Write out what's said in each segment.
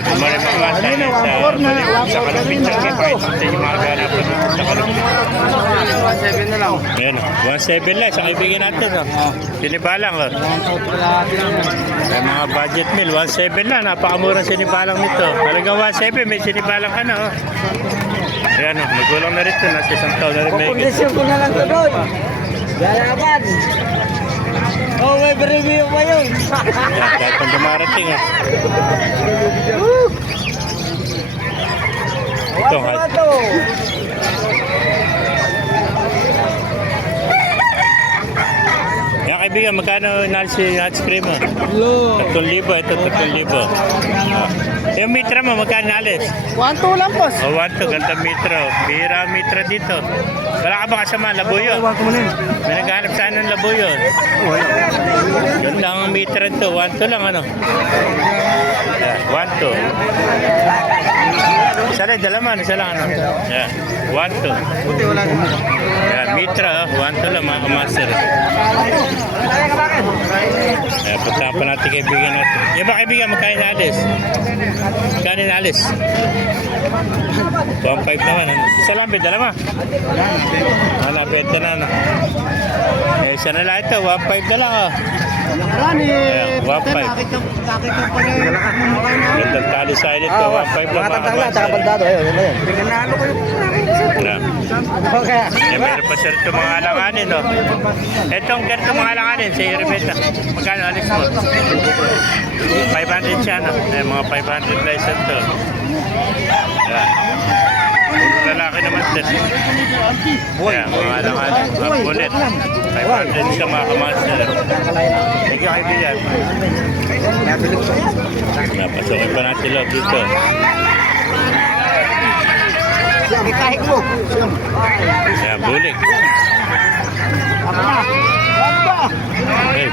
Good morning mga master. Sa Kalupit lang kayo. Pakita yung mga ganapan sa Kalupit. 1.7 na lang. Ayan, 1.7 lang. Sa kaibigan natin. Sinibalang. May mga budget meal. 1.7 lang. Napakamurang sinibalang nito. Talagang 1.7. May sinibalang ka na. Ayan, magulang na rito. Nasa isang taon na rin. Pagkondisyon ko na lang ito doon. Lalaban. Oh, may review pa yun. Ayan, dahil pang dumarating. Ito, yan kaibigan, magkano inalis si ice cream mo? 3,000, ito 3,000. Yung mitra mo, magkano inalis? 1.2 lang, boss. O, 1,2, ganda mitra. Bira mitra dito. Wala ka ba kasama? Labuyo? May naghanap saan ng labuyo. Ganda ang mitra dito. 1,2 lang, ano? Yan, 1,2. Isa lang, dalaman. Isa lang, ano? Yan, 1,2. Buti wala naman. Yan, mitra, 1,2 lang, mga kamaster. Puntahan pa natin kaibigan natin. Yung ba kaibigan, magkano inalis? Magkano inalis? 1.5 naman. Isa lang, dalawa. Benta na. Isa na lang ito, 1.5 na lang. Marami. 1.5. Nakita pa na yung mukha na. Gandang tali sa init ko, 1.5 lang. Mga tagla, tsaka baldado. Ayun. Pinanalo ko yung okay. Meron pa sir ito mga alanganin, no? Itong ganito mga alanganin sa Irebeta. Magkano alis mo? 500 siya, no? Mga 500 na isa ito. Puro lalaki naman sir. Mga alanganin. Mga bulit. 500 siya mga kamaster. Thank you, kaibigan. Napasukin pa natin loob dito. Kahit mo. Bulik.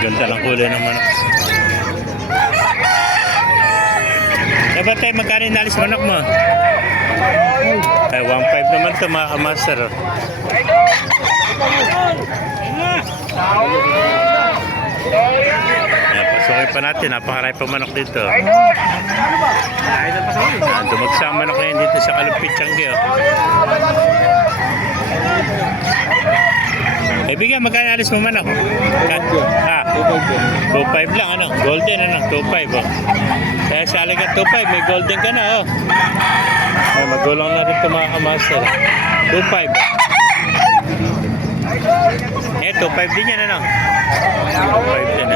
Ganda lang kulay ng manok. Diba tayo magkano inalis manok mo? 1.5 naman ito mga kamaster. Pasukin pa natin, napakarami pa manok dito. Dumagsa ang manok na yun dito sa Kalupit Changi. Kaibigan, magkano alis mo manok? 2.5 lang, ano? Golden, ano? 2.5, oh. Kaya sa alaga 2.5, may golden ka na, oh. Magulang na rin ito mga kamaster. 2.5. 2.5 din yan, ano? 2.5 din, ano?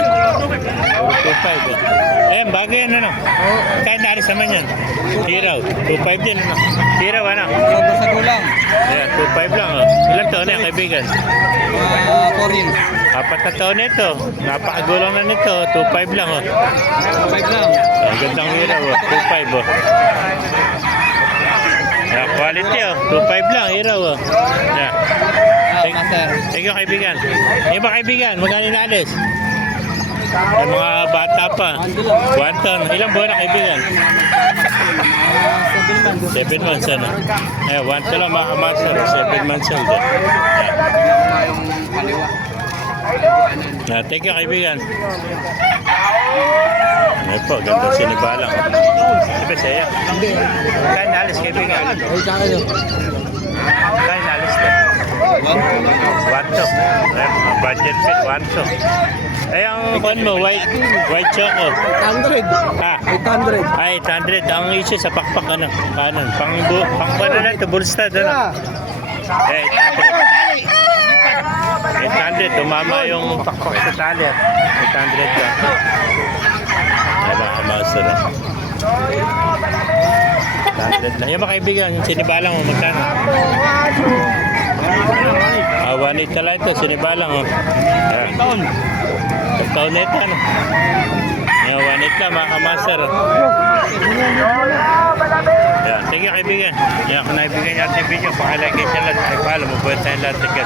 2.5, eh. Bago yan, ano? Kaya naalis naman yan. Tiraw. 2.5 din, ano? Tiraw, ano? Sa gulang. Ayan, 2.5 lang, oh. Ilang taon na yan, kaibigan? 4 rin. 4 na taon nito. Napakagulang na nito. 2.5 lang, oh. 2.5 lang. Ang gandang hiraw, oh. 2.5, oh. Yeah, quality, oh. 2.5 lang, hiraw, oh. Yeah. Thank you, kaibigan. Iba kaibigan, magkano inaalis? May mga bata pa. 1 ton. Ilang buwan na kaibigan? 7 months, ano? 1 ton lang mga kamaster. 7 months old. Thank you, kaibigan. Ano po, ganda sinibalang. Diba siya? Kaya naalis, kaibigan. Kaya naalis na. 1 to. Budget fit, 1 to. Ang kwan mo, white choco. 800. Ha? 800. 800. Ang issue sa pakpak, ano? Kanan. Pang na lang ito, bulstad, ano? 800. Tumama yung pakpak sa tali. 800 ka. Ay, mga kamaster na. 800 na. Yung mga kaibigan, yung sinibalang mo, magkano? 1.8 na lang ito, sinibalang, oh. Taon na ito, ano? 1.8 lang, mga kamaster. Yan, thank you, kaibigan. Yan, kung naibigyan niyo ating video, pakilagay siya lahat. Ay, pala, mabuhat tayo lahat. Thank you,